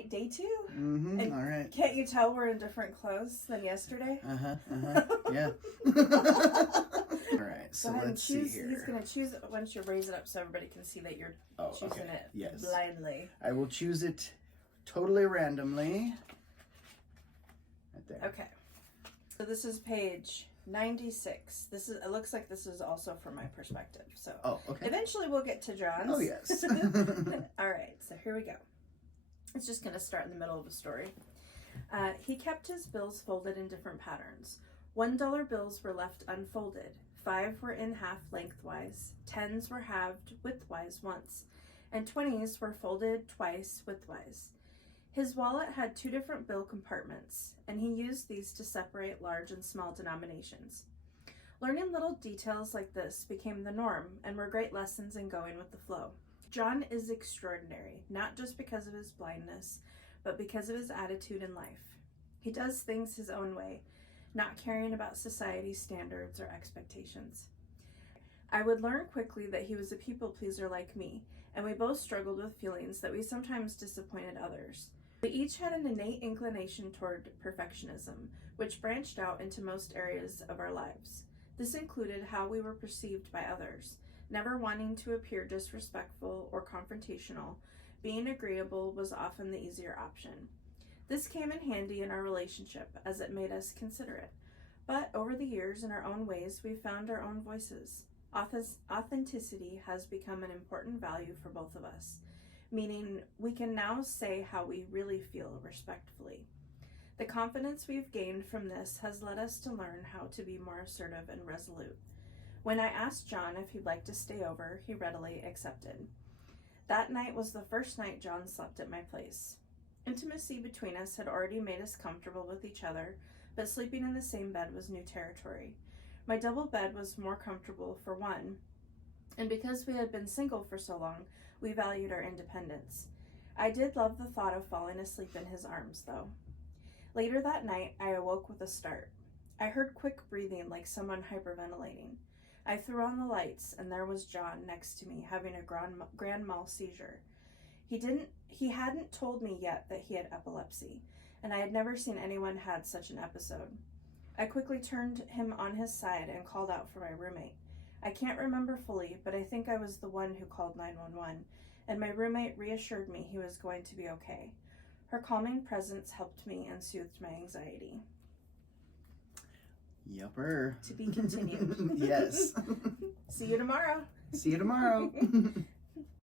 right, day 2. Mm-hmm. All right. Can't you tell we're in different clothes than yesterday? Yeah. All right, so let's see here. He's going to choose it once you raise it up so everybody can see that you're choosing it blindly. I will choose it totally randomly. Right there. Okay. So this is page 96. It looks like this is also from my perspective. So eventually we'll get to John's. Oh, yes. All right, so here we go. It's just going to start in the middle of the story. He kept his bills folded in different patterns. $1 bills were left unfolded. 5 were in half lengthwise. 10s were halved widthwise once. And 20s were folded twice widthwise. His wallet had 2 different bill compartments, and he used these to separate large and small denominations. Learning little details like this became the norm and were great lessons in going with the flow. John is extraordinary, not just because of his blindness, but because of his attitude in life. He does things his own way, not caring about society's standards or expectations. I would learn quickly that he was a people pleaser like me, and we both struggled with feelings that we sometimes disappointed others. We each had an innate inclination toward perfectionism, which branched out into most areas of our lives. This included how we were perceived by others, never wanting to appear disrespectful or confrontational. Being agreeable was often the easier option. This came in handy in our relationship as it made us considerate. But over the years, in our own ways, we've found our own voices. Authenticity has become an important value for both of us, meaning we can now say how we really feel respectfully. The confidence we've gained from this has led us to learn how to be more assertive and resolute. When I asked John if he'd like to stay over, he readily accepted. That night was the first night John slept at my place. Intimacy between us had already made us comfortable with each other, but sleeping in the same bed was new territory. My double bed was more comfortable for one, and because we had been single for so long, we valued our independence. I did love the thought of falling asleep in his arms, though. Later that night, I awoke with a start. I heard quick breathing like someone hyperventilating. I threw on the lights, and there was John next to me, having a grand mal seizure. He hadn't told me yet that he had epilepsy, and I had never seen anyone had such an episode. I quickly turned him on his side and called out for my roommate. I can't remember fully, but I think I was the one who called 911, and my roommate reassured me he was going to be okay. Her calming presence helped me and soothed my anxiety. Yupper. To be continued. Yes. See you tomorrow. See you tomorrow.